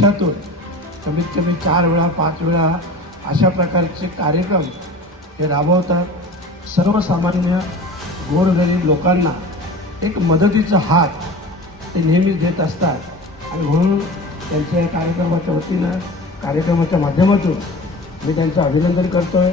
वर्षातून कमीत कमी चार वेळा पाच वेळा अशा प्रकारचे कार्यक्रम हे राबवतात. सर्वसामान्य गोरगरीब लोकांना एक मदतीचा हात ते नेहमीच देत असतात. आणि म्हणून त्यांच्या या कार्यक्रमाच्या वतीनं कार्यक्रमाच्या माध्यमातून मी त्यांचं अभिनंदन करतो आहे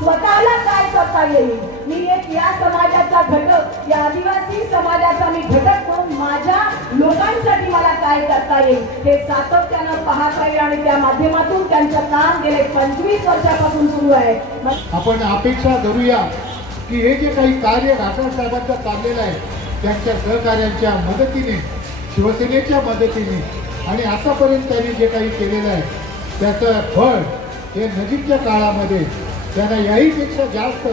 स्वतःला काय करता येईल? मी एक या समाजाचा घटक या आदिवासी समाजाचा मी घटक म्हणून माझ्या लोकांसाठी मला काय करता येईल? हे सातत्यानं पाहता येईल आणि त्या माध्यमातून त्यांचं काम गेले पंचवीस वर्षापासून सुरू आहे. आपण अपेक्षा धरूया की हे जे काही कार्य राठोड साहेबांचं चाललेलं आहे त्यांच्या सहकार्यांच्या मदतीने शिवसेनेच्या मदतीने आणि आतापर्यंत त्यांनी जे काही केलेलं आहे त्याचं फळ हे नजीकच्या काळामध्ये त्यांना याहीपेक्षा जास्त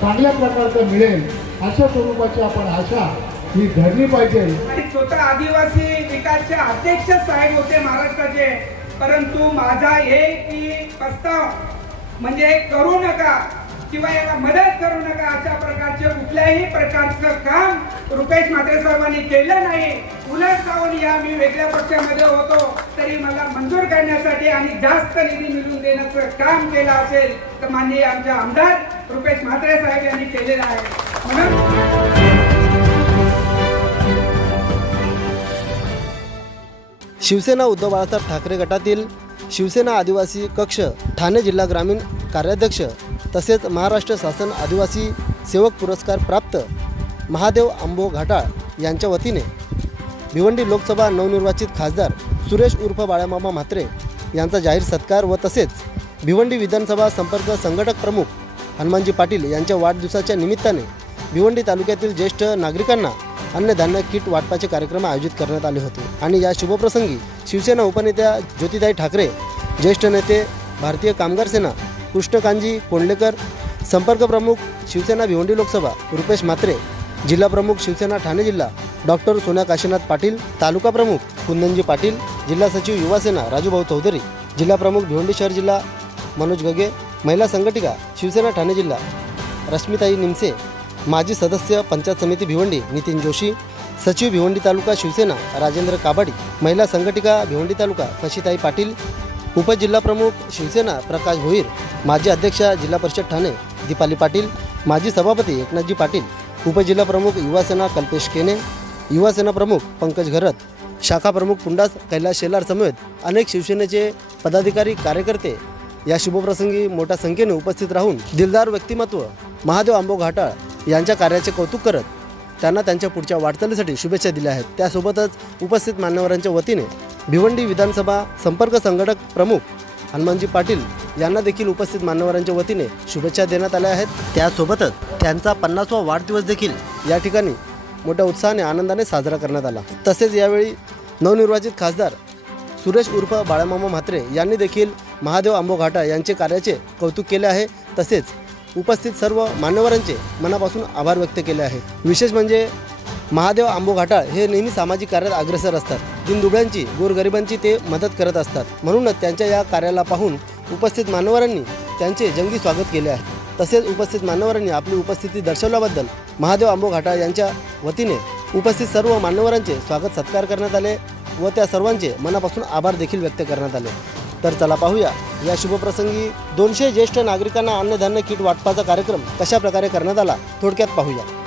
चांगल्या प्रकारचं मिळेल अशा स्वरूपाची आपण आशा ही धरली पाहिजे. आणि स्वतः आदिवासी विकासचे अध्यक्ष साहेब होते महाराष्ट्राचे. परंतु माझा हे की प्रस्ताव म्हणजे करू नका. किंवा याला मदत करू नका अशा प्रकारचे कुठल्याही प्रकारचं काम रुपेश म्हात्रे साहेबांनी केलं नाही. उलट जाऊन या मी वेगळ्या पक्षामध्ये होतो तरी मला मंजूर करण्यासाठी आणि जास्त निधी मिळवून देण्याचं काम केलं असेल तर माननीय आमच्या आमदार रुपेश म्हात्रे साहेब यांनी केलेलं आहे. म्हणून शिवसेना उद्धव बाळासाहेब ठाकरे गटातील शिवसेना आदिवासी कक्ष ठाणे जिल्हा ग्रामीण कार्याध्यक्ष तसेच महाराष्ट्र शासन आदिवासी सेवक पुरस्कार प्राप्त महादेव आंबो घाटाळ यांच्या वतीने भिवंडी लोकसभा नवनिर्वाचित खासदार सुरेश उर्फ बाळामामा म्हात्रे यांचा जाहीर सत्कार व तसेच भिवंडी विधानसभा संपर्क संघटक प्रमुख हनुमानजी पाटील यांच्या वाढदिवसाच्या निमित्ताने भिवंडी तालुक्यातील ज्येष्ठ नागरिकांना अन्नधान्य किट वाटपाचे कार्यक्रम आयोजित करण्यात आले होते. आणि या शुभप्रसंगी शिवसेना उपनेत्या ज्योतिताई ठाकरे ज्येष्ठ नेते भारतीय कामगार सेना कृष्णकांजी कोंडलेकर संपर्क प्रमुख शिवसेना भिवंडी लोकसभा रुपेश म्हात्रे जिल्हा प्रमुख शिवसेना ठाणे जिल्हा डॉक्टर सोन्या काशीनाथ पाटील तालुका प्रमुख कुंदनजी पाटील जिल्हा सचिव युवासेना राजूभाऊ चौधरी जिल्हा प्रमुख भिवंडी शहर जिल्हा मनोज गगे महिला संघटिका शिवसेना ठाणे जिल्हा रश्मिताई निमसे माजी सदस्य पंचायत समिती भिवंडी नितीन जोशी सचिव भिवंडी तालुका शिवसेना राजेंद्र काबाडी महिला संघटिका भिवंडी तालुका शशीताई पाटील उपजिल्हाप्रमुख शिवसेना प्रकाश भोईर माजी अध्यक्षा जिल्हा परिषद ठाणे दीपाली पाटील माजी सभापती एकनाथजी पाटील उपजिल्हाप्रमुख युवासेना कल्पेश केने युवासेना प्रमुख पंकज घरत शाखा प्रमुख पुंडास कैलास शेलार समेत अनेक शिवसेनेचे पदाधिकारी कार्यकर्ते या शुभप्रसंगी मोठ्या संख्येने उपस्थित राहून दिलदार व्यक्तिमत्व महादेव आंबो घाटाळ यांच्या कार्याचे कौतुक करत त्यांना त्यांच्या पुढच्या वाटचालीसाठी शुभेच्छा दिल्या आहेत. त्यासोबतच उपस्थित मान्यवरांच्या वतीने भिवंडी विधानसभा संपर्क संघटक प्रमुख हनुमानजी पाटील यांना देखील उपस्थित मान्यवरांच्या वतीने शुभेच्छा देण्यात आल्या आहेत. त्यासोबतच त्यांचा पन्नासवा वाढदिवस देखील या ठिकाणी मोठ्या उत्साहाने आनंदाने साजरा करण्यात आला. तसेच यावेळी नवनिर्वाचित खासदार सुरेश उर्फ बाळामामा म्हात्रे यांनी देखील महादेव आंबोघाटा यांचे कार्याचे कौतुक केले आहे. तसेच उपस्थित सर्व मान्यवरांचे मनापासून आभार व्यक्त केले आहे. विशेष म्हणजे महादेव आंबो घाटाळ हे नेहमी सामाजिक कार्यात अग्रेसर असतात. दिनदुबळ्यांची गोरगरिबांची ते मदत करत असतात. म्हणूनच त्यांच्या या कार्याला पाहून उपस्थित मान्यवरांनी त्यांचे जंगी स्वागत केले आहे. तसेच उपस्थित मान्यवरांनी आपली उपस्थिती दर्शवल्याबद्दल महादेव आंबो घाटाळ यांच्या वतीने उपस्थित सर्व मान्यवरांचे स्वागत सत्कार करण्यात आले व त्या सर्वांचे मनापासून आभार देखील व्यक्त करण्यात आले. तर चला पाहूया. या शुभप्रसंगी दोनशे ज्येष्ठ नागरिकांना अन्नधान्य किट वाटपाचा कार्यक्रम कशा प्रकारे करण्यात आला थोडक्यात पाहूया.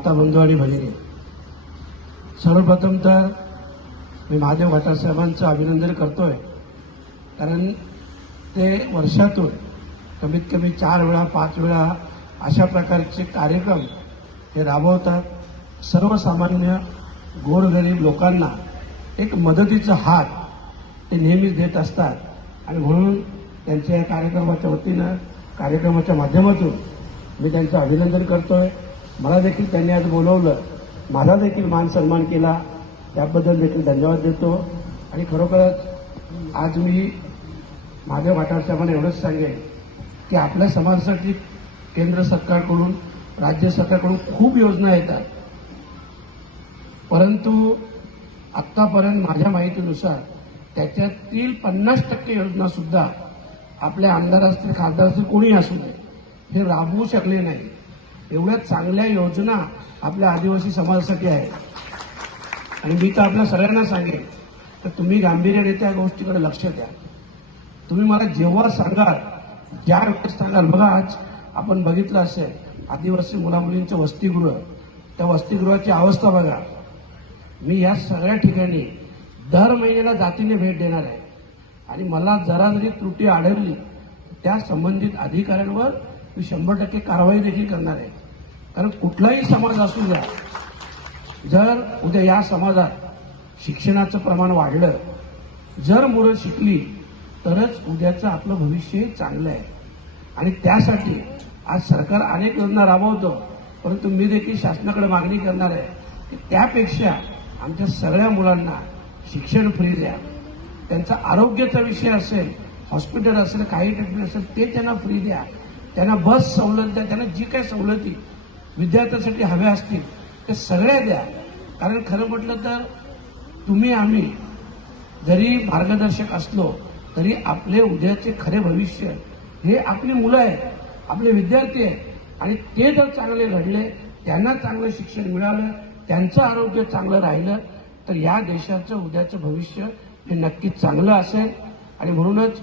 माता बंधू आणि भगिनी. सर्वप्रथम तर मी महादेव घाटार साहेबांचं अभिनंदन करतोय. कारण ते वर्षातून कमीत कमी चार वेळा पाच वेळा अशा प्रकारचे कार्यक्रम हे राबवतात. सर्वसामान्य गोरगरीब लोकांना एक मदतीचा हात ते नेहमीच देत असतात. आणि म्हणून त्यांच्या या कार्यक्रमाच्या वतीनं कार्यक्रमाच्या माध्यमातून मी त्यांचं अभिनंदन करतोय. मला देखील त्यांनी आज बोलवलं. माझा देखील मान सन्मान केला. त्याबद्दल देखील धन्यवाद देतो. आणि खरोखरच आज मी माझ्या वाटारसाहेबांना एवढंच सांगेन की आपल्या समाजासाठी केंद्र सरकारकडून राज्य सरकारकडून खूप योजना येतात. परंतु आत्तापर्यंत माझ्या माहितीनुसार त्याच्यातील पन्नास टक्के योजनासुद्धा आपल्या आमदार असतील खासदार असतील कोणी असू नये हे राबवू शकले नाही एवढ्या चांगल्या योजना आपल्या आदिवासी समाजासाठी आहेत आणि मी तर आपल्या सगळ्यांना सांगेन तर तुम्ही गांभीर्याने त्या गोष्टीकडे लक्ष द्या. तुम्ही मला जेव्हा सांगाल ज्या वेळेस सांगाल बघा आज आपण बघितलं असेल आदिवासी मुलामुलींचं वसतिगृह त्या वसतिगृहाची अवस्था बघा. मी या सगळ्या ठिकाणी दर महिन्याला जातीने भेट देणार आहे. आणि मला जरा जरी त्रुटी आढळली त्या संबंधित अधिकाऱ्यांवर मी शंभर टक्के कारवाई देखील करणार आहे. कारण कुठलाही समाज असू द्या जर उद्या या समाजात शिक्षणाचं प्रमाण वाढलं जर मुलं शिकली तरच उद्याचं आपलं भविष्य चांगलं आहे. आणि त्यासाठी आज सरकार अनेक योजना राबवतो परंतु मी देखील शासनाकडे मागणी करणार आहे की त्यापेक्षा आमच्या सगळ्या मुलांना शिक्षण फ्री द्या. त्यांचा आरोग्याचा विषय असेल हॉस्पिटल असेल काही ट्रीटमेंट असेल ते त्यांना फ्री द्या. त्यांना बस सवलत द्या त्यांना जी काही सवलती विद्यार्थ्यांसाठी हव्या असतील ते सगळ्या द्या. कारण खरं म्हटलं तर तुम्ही आम्ही जरी मार्गदर्शक असलो तरी आपले उद्याचे खरे भविष्य हे आपली मुलं आहेत आपले विद्यार्थी आहेत. आणि ते जर चांगले घडले त्यांना चांगलं शिक्षण मिळालं त्यांचं आरोग्य चांगलं राहिलं तर या देशाचं उद्याचं भविष्य हे नक्कीच चांगलं असेल. आणि म्हणूनच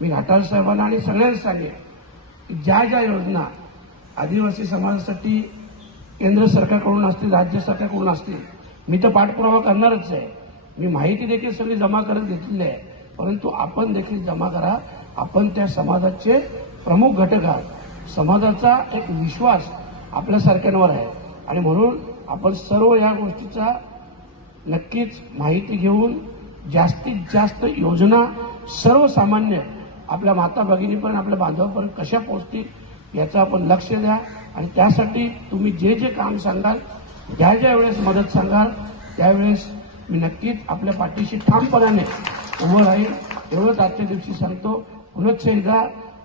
मी घाटाळ साहेबांना आणि सगळ्यांना सांगेन की ज्या ज्या योजना आदिवासी समाजासाठी केंद्र सरकारकडून असतील राज्य सरकारकडून असतील मी तर पाठपुरावा करणारच आहे. मी माहिती देखील सगळी जमा करत घेतलेली आहे. परंतु आपण देखील जमा करा. आपण त्या समाजाचे प्रमुख घटक आहात. समाजाचा एक विश्वास आपल्यासारख्यांवर आहे. आणि म्हणून आपण सर्व या गोष्टीचा नक्कीच माहिती घेऊन जास्तीत जास्त योजना सर्वसामान्य आपल्या माता भगिनीपर्यंत आपल्या बांधवापर्यंत कशा पोहोचतील याचं आपण लक्ष द्या. आणि त्यासाठी तुम्ही जे जे काम सांगाल ज्या ज्या वेळेस मदत सांगाल त्यावेळेस मी नक्कीच आपल्या पाठीशी ठामपणाने उभं राहील. एवढंच आजच्या दिवशी सांगतो. पुनश्च एकदा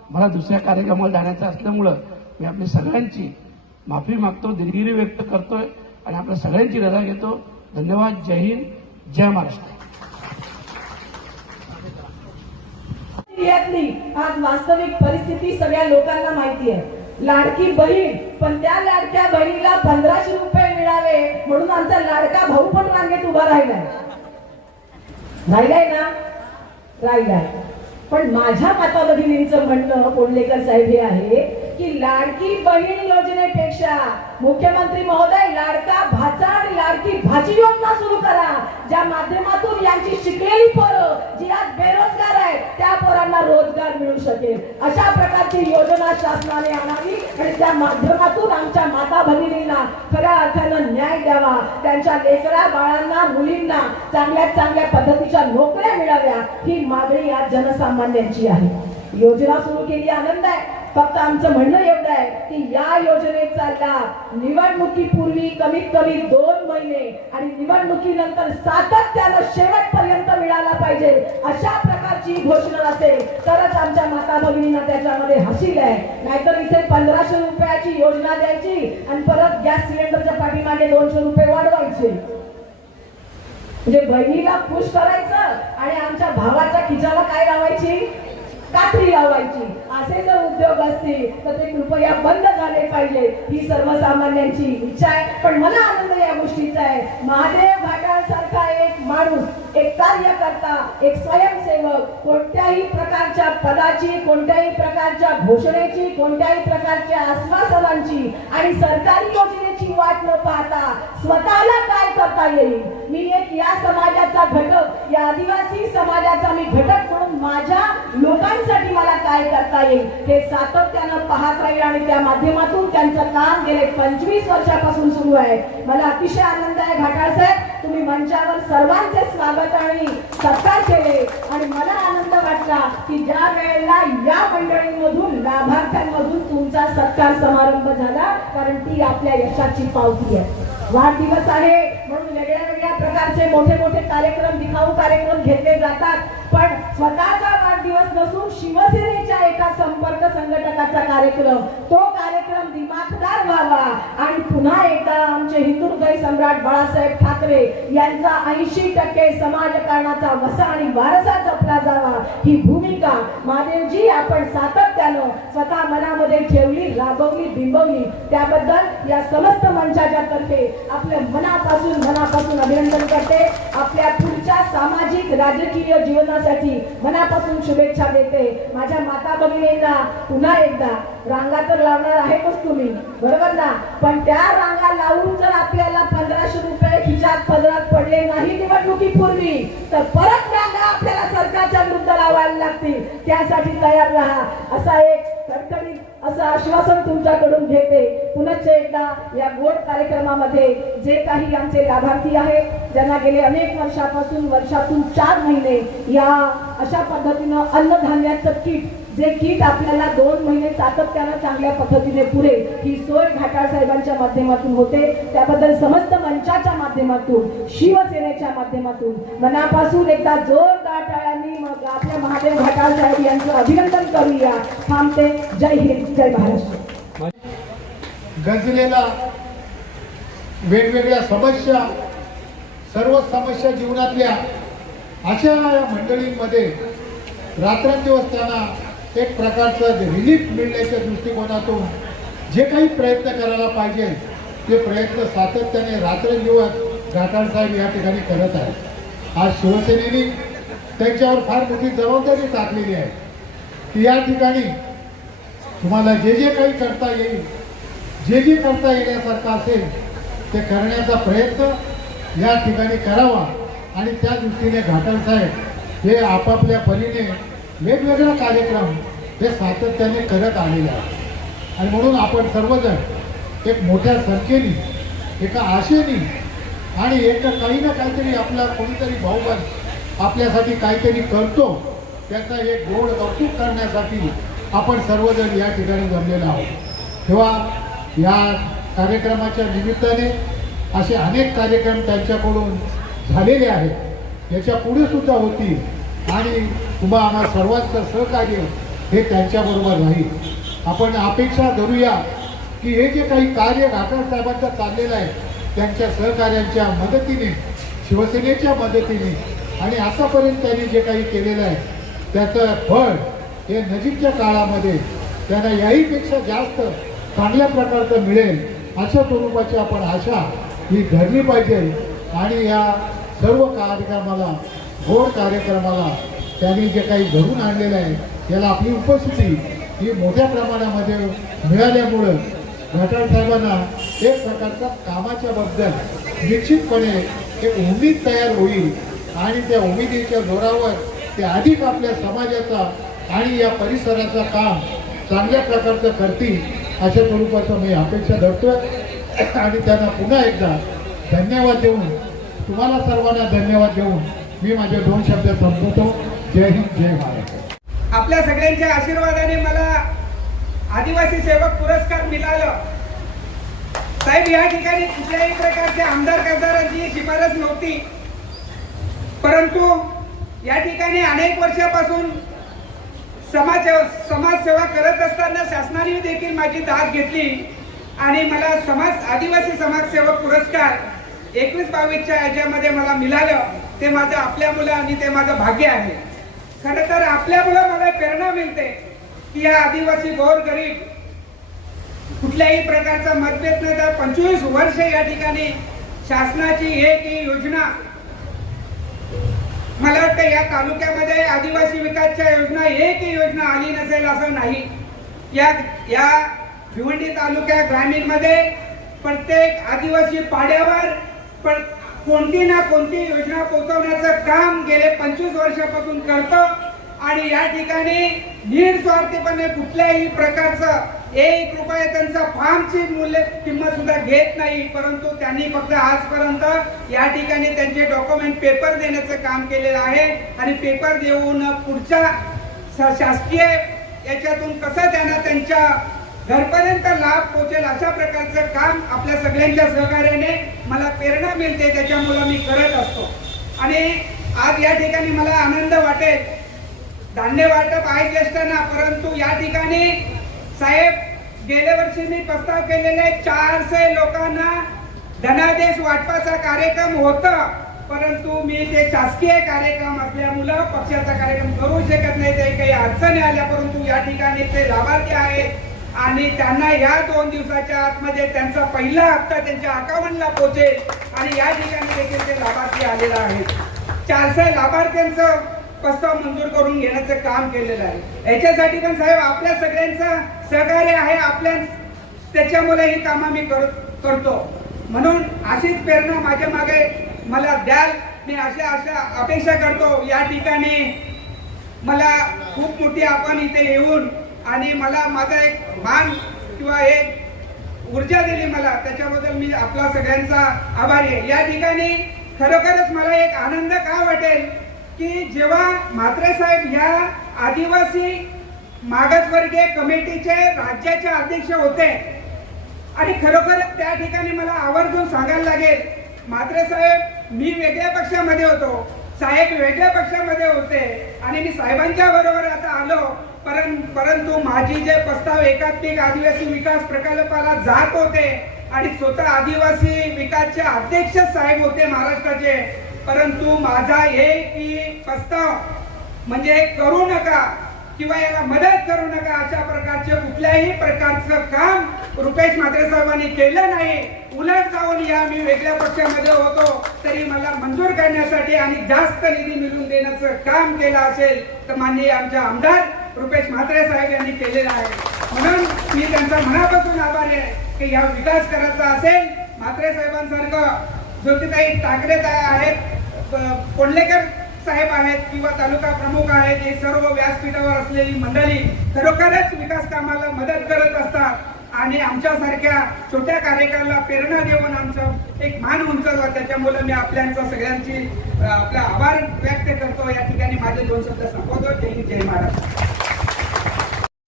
मला दुसऱ्या कार्यक्रमाला जाण्याचं असल्यामुळं मी आपल्या सगळ्यांची माफी मागतो दिलगिरी व्यक्त करतोय आणि आपल्या सगळ्यांची रजा घेतो. धन्यवाद. जय हिंद. जय महाराष्ट्र. यातली आज वास्तविक परिस्थिती सगळ्या लोकांना माहिती आहे लाडकी बहीण पण त्या लाडक्या बहिणीला पंधराशे रुपये मिळावे म्हणून आमचा लाडका भाऊ पण रांगेत उभा राहिलाय. राहिलाय ना? राहिलाय. पण माझ्या माता भगिनींचं म्हणणं कोंडलेकर साहेब हे आहे की लाडकी बहीण योजनेपेक्षा मुख्यमंत्री महोदय लाडका भाचा आणि लाडकी भाजी योजना सुरू करा. ज्या माध्यमातून यांची शिकलेली पोरं जी आज बेरोजगार आहेत त्या पोरांना रोजगार मिळू शकेल. अशा प्रकारची योजना शासनाने आणावी आणि त्या माध्यमातून आमच्या माता भगिनींना खऱ्या अर्थानं न्याय द्यावा. त्यांच्या लेकरा बाळांना मुलींना चांगल्या चांगल्या पद्धतीच्या नोकऱ्या मिळाव्या. ही मागणी आज जनसामान्यांची आहे. योजना सुरू केली आनंद आहे. फक्त आमचं म्हणणं एवढं आहे की या योजनेचा लाभ निवडणुकीपूर्वी कमीत कमी दोन महिने आणि निवडणुकीनंतर सातत्यानं शेवटपर्यंत मिळाला पाहिजे अशा प्रकारची घोषणा असेल तरच आमच्या माता भगिनींना त्याच्यामध्ये हसील आहे नाहीतर इथे पंधराशे रुपयाची योजना द्यायची आणि परत गॅस सिलेंडरच्या पाठीमागे दोनशे रुपये वाढवायचे. म्हणजे बहिणीला खुश करायचं आणि आमच्या भावाच्या खिचाला काय लावायची? कात्री लावायची. असे जर उद्योग असतील तर ते कृपया बंद झाले पाहिजे. ही सर्वसामान्यांची इच्छा आहे. पण मला आनंद या गोष्टीचा आहे. महादेव घाटाळ सारखा एक माणूस एक कार्यकर्ता एक स्वयंसेवक कोणत्याही प्रकारच्या पदाची कोणत्याही प्रकारच्या घोषणेची कोणत्याही प्रकारच्या आश्वासनांची आणि सरकारी योजने वाट न पाहता स्वतःला काय करता येईल? मी एक या समाजाचा घटक या आदिवासी समाजाचा मी घटक म्हणून माझ्या लोकांसाठी मला काय करता येईल? हे सातत्यानं पाहत राहील आणि त्या माध्यमातून त्यांचं काम गेले पंचवीस वर्षापासून सुरू आहे. मला अतिशय आनंद आहे घाटाळ साहेब. मंचावर सर्वांचे स्वागत आणि सत्कार केले. आणि मला आनंद वाटला की ज्या वेळेला या मंडळींमधून लाभार्थ्यांमधून तुमचा सत्कार समारंभ झाला कारण ती आपल्या यशाची पावती आहे. वाढदिवस आहे म्हणून वेगळ्या वेगळ्या प्रकारचे मोठे मोठे कार्यक्रम दिखाऊ कार्यक्रम घेतले जातात. पण स्वतःचा वाढदिवस नसून शिवसेनेच्या एका संपर्क संघटकाचा कार्यक्रम. तो कार्यक्रम दिमाखदार व्हावा. आणि पुन्हा एकदा आमचे हिंदुदय सम्राट बाळासाहेब ठाकरे यांचा ऐंशी टक्के समाजकारणाचा वसा आणि वारसा जपला जावा. ही भूमिका महादेवजी आपण सातत्यानं स्वतः मनामध्ये ठेवली राबवली बिंबवली. त्याबद्दल या समस्त मंचाच्या तर्फे आपल्या मनापासून मनापासून अभिनंदन करते. आपल्या पुढच्या नक्कीच राजकीय जीवनासाठी मनापासून शुभेच्छा देते. माझ्या माता भगिनींना पुन्हा एकदा रांगा तर लावणार आहेतच तुम्ही बरोबर ना? पण त्या रांगा लावून जर आपल्याला पंधराशे रुपये खिशात पदरात पडले नाही निवडणुकीपूर्वी तर परत रांगा आपल्याला सरकारच्या विरुद्ध लावायला लागतील. त्यासाठी तयार राहा. असा एक कडकडीत असं आश्वासन तुमच्याकडून घेते. पुनश्च एकदा या गोड कार्यक्रमामध्ये जे काही आमचे लाभार्थी आहेत ज्यांना गेले अनेक वर्षापासून वर्षातून चार महिने या अशा पद्धतीनं अन्नधान्याचं किट जे किट आपल्याला दोन महिने सातत्यानं चांगल्या पद्धतीने पुरे ही सोय घाटाळ साहेबांच्या माध्यमातून होते. त्याबद्दल समस्त मंचाच्या माध्यमातून शिवसेनेच्या माध्यमातून मनापासून एकदा जोरदार टाळ्यांनी मग आपल्या महादेव घाटाळ साहेब यांचं अभिनंदन करूया. थांबते. जय हिंद. जय महाराष्ट्र. गंजलेला वेगवेगळ्या समस्या सर्व समस्या जीवनातल्या अशा या मंडळींमध्ये रात्रंदिवस त्यांना एक प्रकारचं रिलीफ मिळण्याच्या दृष्टिकोनातून जे काही प्रयत्न करायला पाहिजे ते प्रयत्न सातत्याने रात्रंदिवस घाटाणसाहेब या ठिकाणी करत आहेत. आज शिवसेनेने त्यांच्यावर फार मोठी जबाबदारी टाकलेली आहे. की या ठिकाणी तुम्हाला जे जे काही करता येईल जे जे करता येण्यासारखं असेल ते करण्याचा प्रयत्न या ठिकाणी करावा. आणि त्या दृष्टीने घाटाणसाहेब हे आपापल्या परीने वेगवेगळा कार्यक्रम हे सातत्याने करत आलेले आहे. आणि म्हणून आपण सर्वजण एक मोठ्या संख्येने एका आशेने आणि एक काही ना काहीतरी आपला कोणीतरी भाऊबंद आपल्यासाठी काहीतरी करतो त्याचा एक गोड कौतुक करण्यासाठी आपण सर्वजण या ठिकाणी जमलेलो आहोत. तेव्हा या कार्यक्रमाच्या निमित्ताने असे अनेक कार्यक्रम त्यांच्याकडून झालेले आहेत. याच्यापुढे सुद्धा होतील. आणि तुम्हा आम्हा सर्वांचं सहकार्य हे त्यांच्याबरोबर नाही आपण अपेक्षा धरूया की हे जे काही कार्य राठोड साहेबांचं चाललेलं आहे त्यांच्या सहकार्यांच्या मदतीने शिवसेनेच्या मदतीने आणि आतापर्यंत त्यांनी जे काही केलेलं आहे त्याचं फळ हे नजीकच्या काळामध्ये त्यांना याहीपेक्षा जास्त चांगल्या प्रकारचं मिळेल अशा स्वरूपाची आपण आशा ही धरली पाहिजे आणि या सर्व कार्यक्रमाला गोड कार्यक्रमाला त्यांनी जे काही घडून आणलेलं आहे याला आपली उपस्थिती ही मोठ्या प्रमाणामध्ये मिळाल्यामुळं घाटाळ साहेबांना एक प्रकारचा कामाच्या बद्दल निश्चितपणे एक उमेद तयार होईल आणि त्या उमेदीच्या जोरावर ते अधिक आपल्या समाजाचा आणि या परिसराचं काम चांगल्या प्रकारचं करतील अशा स्वरूपाचं मी अपेक्षा धरतोय. आणि त्यांना पुन्हा एकदा धन्यवाद देऊन तुम्हाला सर्वांना धन्यवाद देऊन मी माझे दोन शब्द संपवतो. जय हिंद जय महाराष्ट्र आपल्या सगळ्यांच्या आशीर्वादाने मला आदिवासी सेवक पुरस्कार मिळालं. साहेब या ठिकाणी कुठल्याही प्रकारच्या आमदार खासदारांची शिफारस नव्हती. परंतु या ठिकाणी अनेक वर्षापासून समाज समाजसेवा करत असताना शासनाने देखील माझी दाद घेतली आणि मला समाज आदिवासी समाजसेवक पुरस्कार एकवीस बावीसच्या याच्यामध्ये मला मिळालं. ते माझं आपल्या मुलं आणि ते माझं भाग्य आहे. खर तर आपल्यामुळं मला प्रेरणा मिळते की या आदिवासी गोरगरीब कुठल्याही प्रकारचा मतभेद न तर पंचवीस वर्ष या ठिकाणी शासनाची एक ही योजना मला वाटतं या तालुक्यामध्ये आदिवासी विकासच्या योजना एकही योजना आली नसेल असं नाही. या या भिवंडी तालुक्या ग्रामीणमध्ये प्रत्येक आदिवासी पाड्यावर पण कोणती ना कोणती योजना पोहोचवण्याचं काम गेले पंचवीस वर्षापासून करतो. आणि या ठिकाणी निस्वार्थीपणे कुठल्याही प्रकारचं एक रुपये त्यांचा फार्मची मूल्य किंमत सुद्धा घेत नाही. परंतु त्यांनी फक्त आजपर्यंत या ठिकाणी त्यांचे डॉक्युमेंट पेपर देण्याचं काम केलेलं आहे. आणि पेपर देऊन पुढच्या शासकीय याच्यातून कसं त्यांना त्यांच्या घरपर्यंत लाभ पोहोचेल अशा प्रकारचं काम आपल्या सगळ्यांच्या सहकार्याने मला प्रेरणा मिळते. त्याच्यामुळं मी करत असतो. आणि आज या ठिकाणी मला आनंद वाटेल. धान्य वाटप ऐकले असताना परंतु या ठिकाणी साहेब गेल्या वर्षी मी प्रस्ताव केलेले चारशे लोकांना धनादेश वाटपाचा कार्यक्रम होता. परंतु मी ते शासकीय कार्यक्रम असल्यामुळं पक्षाचा कार्यक्रम करू शकत नाही. ते काही अडचणी आल्या परंतु या ठिकाणी ते लाभार्थी आहेत. आणि त्यांना या दोन दिवसाच्या आतमध्ये त्यांचा पहिला हप्ता त्यांच्या अकाउंटला पोहोचेल. आणि या ठिकाणी देखील ते लाभार्थी आलेला आहे चारशे लाभार्थ्यांचं प्रस्ताव मंजूर करून घेण्याचं काम केलेलं आहे. याच्यासाठी पण साहेब आपल्या सगळ्यांचं सहकार्य आहे आपल्या त्याच्यामुळे ही कामं मी कर करतो. म्हणून अशीच प्रेरणा माझ्या मागे मला द्याल. मी अशा अशा अपेक्षा करतो. या ठिकाणी मला खूप मोठी आपण इथे येऊन आणि मला माझा एक मान किंवा एक ऊर्जा दिली मला. त्याच्याबद्दल मी आपला सगळ्यांचा आभारी आहे. या ठिकाणी खरोखरच मला एक आनंद का वाटेल की जेव्हा म्हात्रे साहेब ह्या आदिवासी मागासवर्गीय कमिटीचे राज्याचे अध्यक्ष होते आणि खरोखर त्या ठिकाणी मला आवर्जून सांगायला लागेल म्हात्रे साहेब मी वेगळ्या पक्षामध्ये होतो साहेब वेगळ्या पक्षामध्ये होते आणि मी साहेबांच्या बरोबर आता आलो परं परंतु माझी जे प्रस्ताव एकात्मिक आदिवासी विकास प्रकल्पाला जात होते आणि स्वतः आदिवासी विकासचे अध्यक्ष साहेब होते महाराष्ट्राचे. परंतु माझा हे की प्रस्ताव म्हणजे करू नका किंवा याला मदत करू नका अशा प्रकारचे कुठल्याही प्रकारचं काम रुपेश म्हात्रे साहेबांनी केलं नाही. उलट जाऊन या मी वेगळ्या पक्षामध्ये होतो तरी मला मंजूर करण्यासाठी आणि जास्त निधी मिळवून देण्याचं काम केलं असेल तर माननीय आमच्या आमदार रुपेश म्हात्रे साहेब यांनी केलेलं आहे. म्हणून मी त्यांचा मनापासून आभारी आहे की या विकास करायचा असेल म्हात्रे साहेबांसारखं ज्योतिताई ठाकरे आहेत कोंडलेकर साहेब आहेत किंवा तालुका प्रमुख आहेत हे सर्व व्यासपीठावर असलेली मंडळी खरोखरच विकास कामाला मदत करत असतात आणि आमच्यासारख्या छोट्या कार्यक्रमाला प्रेरणा देऊन आमचं एक मान उंचवला त्याच्यामुळे मी आपल्यांचा सगळ्यांची आपला आभार व्यक्त करतो. या ठिकाणी माझे दोन शब्द संपवतो. जय महाराज जय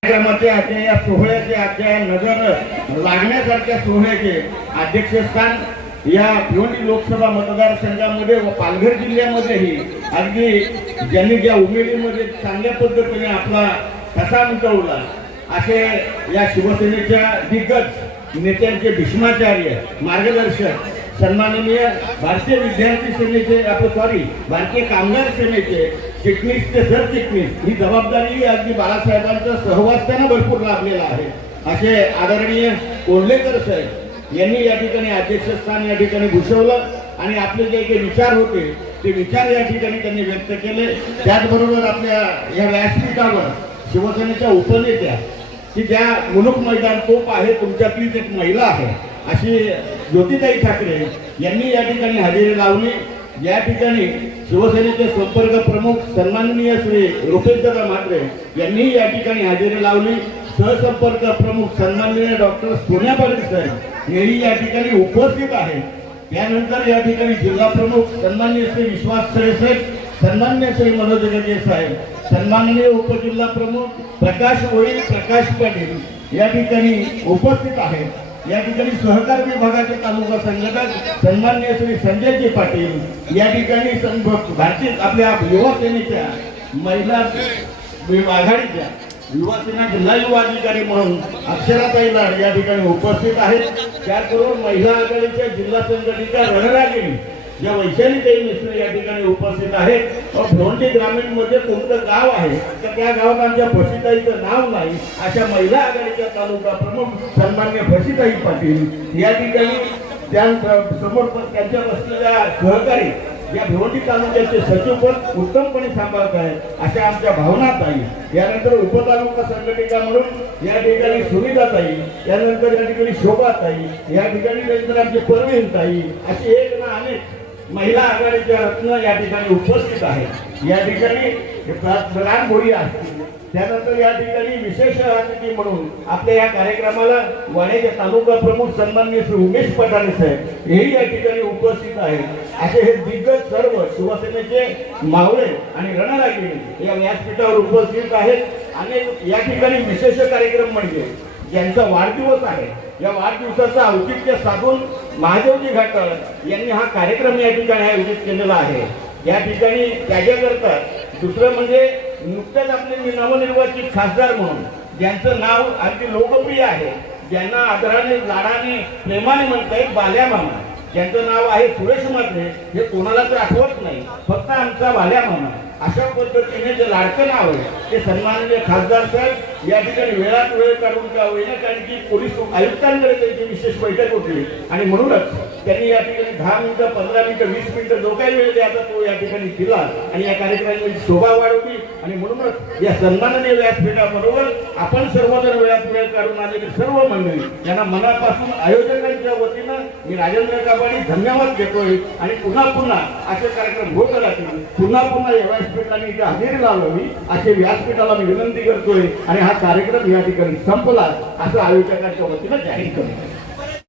कार्यक्रमाचे आजच्या या सोहळ्याचे आजच्या नजर लागण्यासारख्या सोहळ्याचे अध्यक्षस्थान या भिवंडी लोकसभा मतदारसंघामध्ये व पालघर जिल्ह्यामध्येही अगदी ज्यांनी ज्या उमेदीमध्ये चांगल्या पद्धतीने आपला ठसा उमटवला असे या शिवसेनेच्या दिग्गज नेत्यांचे भीष्माचार्य मार्गदर्शक सन्माननीय भारतीय विद्यार्थी सेनेचे आपलं सॉरी भारतीय कामगार सेनेचे चिटणीस ते सरचिटणीस ही जबाबदारी अगदी बाळासाहेबांचा सहवास त्यांना भरपूर लाभलेला आहे. असे आदरणीय कोंडलेकर साहेब यांनी या ठिकाणी अध्यक्षस्थान या ठिकाणी भूषवलं आणि आपले जे काही विचार होते ते विचार या ठिकाणी त्यांनी व्यक्त केले. त्याचबरोबर आपल्या या व्यासपीठावर शिवसेनेच्या उपनेत्या की ज्या मुलुक मैदान तोप आहे तुमच्यातलीच एक महिला आहे अशी ज्योतिताई ठाकरे यांनी या ठिकाणी हजेरी लावली. या ठिकाणी शिवसेनेचे संपर्क प्रमुख सन्माननीय श्री रुपेशदादा म्हात्रे यांनी या ठिकाणी हजेरी लावली. सहसंपर्क प्रमुख सन्माननीय डॉक्टर सोन्या पाटील साहेब हेही या ठिकाणी उपस्थित आहे त्यानंतर या ठिकाणी जिल्हा प्रमुख सन्माननीय श्री विश्वास सरे साहेब सन्मान्य श्री मनोज गजे साहेब सन्माननीय उपजिल्हा प्रमुख प्रकाश वळी प्रकाश पाटील या ठिकाणी उपस्थित आहेत. या ठिकाणी सहकार विभागाचे तालुका संघटक सन्मान्य श्री संजयजी पाटील या ठिकाणी भारतीय आपल्या युवा सेनेच्या महिला आघाडीच्या युवा सेना जिल्हा युवा अधिकारी म्हणून अक्षराताई लाड या ठिकाणी उपस्थित आहेत. त्याचबरोबर महिला आघाडीच्या जिल्हा संघटनेच्या रणरागिणी ज्या वैशालीताई मिश्र या ठिकाणी उपस्थित आहेत. भोंडी ग्रामीणमध्ये कोणतं गाव आहे? तर त्या गावात आमच्या फशीताईचं नाव नाही. अशा महिला आघाडीच्या तालुका प्रमुख सन्मान्य फशीताई पाटील या ठिकाणी त्या समोर त्यांच्या बसलेल्या सहकारी या भिवंडी तालुक्याचे सचिव उत्तमपणे सांभाळत आहेत. अशा आमच्या भावना ताई. यानंतर उपतालुका संघटिका म्हणून या ठिकाणी सुविधा ताई. त्यानंतर या ठिकाणी शोभाताई या ठिकाणी नंतर आमचे परवीनताई असे एक ना अनेक महिला आघाडीच्या रत्न या ठिकाणी उपस्थित आहेत. या ठिकाणी प्रधान भोई असतील त्यानंतर या ठिकाणी विशेष अतिथी म्हणून आपल्या या कार्यक्रमाला वाड्याचे तालुका प्रमुख सन्माननीय श्री उमेश पठाणे साहेब हेही या ठिकाणी उपस्थित आहेत. असे हे दिग्गज सर्व शिवसेनेचे मावळे आणि रणरागिणी या व्यासपीठावर उपस्थित आहेत. आणि या ठिकाणी विशेष कार्यक्रम म्हणजे ज्यांचा वाढदिवस आहे. या वाढदिवसाचं औचित्य साधून महादेवजी घाटल यांनी हा कार्यक्रम या ठिकाणी आयोजित केलेला आहे. या ठिकाणी त्याच्याकरता दुसरं म्हणजे नुकतंच आपले नवनिर्वाचित खासदार म्हणून ज्यांचं नाव अगदी लोकप्रिय आहे ज्यांना आदराने लाडाने प्रेमाने म्हणता येईल बाल्यामामा ज्यांचं नाव आहे सुरेश मात्रे हे कोणाला तर आठवत नाही फक्त आमचा बाल्यामामा अशा पद्धतीने जे लाडकं नाव आहे ते सन्माननीय खासदार साहेब या ठिकाणी वेळात वेळ काढून का होईना कारण की पोलीस आयुक्तांकडे त्यांची विशेष बैठक होती आणि म्हणूनच त्यांनी या ठिकाणी दहा मिनिटं पंधरा मिनिटं वीस मिनिटं जो काही वेळ द्यायचा तो या ठिकाणी दिला आणि या कार्यक्रमाची शोभा वाढवली. आणि म्हणूनच या सन्माननीय व्यासपीठाबरोबर आपण सर्वजण वेळात वेळ काढून आलेले सर्व मंडळी यांना मनापासून आयोजकांच्या वतीनं मी राजेंद्र काबाडी धन्यवाद देतोय. आणि पुन्हा पुन्हा असे कार्यक्रम होत राहतील. पुन्हा पुन्हा या व्यासपीठाने इथे हजेरी लावावी असे व्यासपीठाला मी विनंती करतोय आणि हा कार्यक्रम या ठिकाणी संपला असं आयोजकांच्या वतीनं जाहीर करतो.